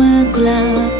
มากกลับ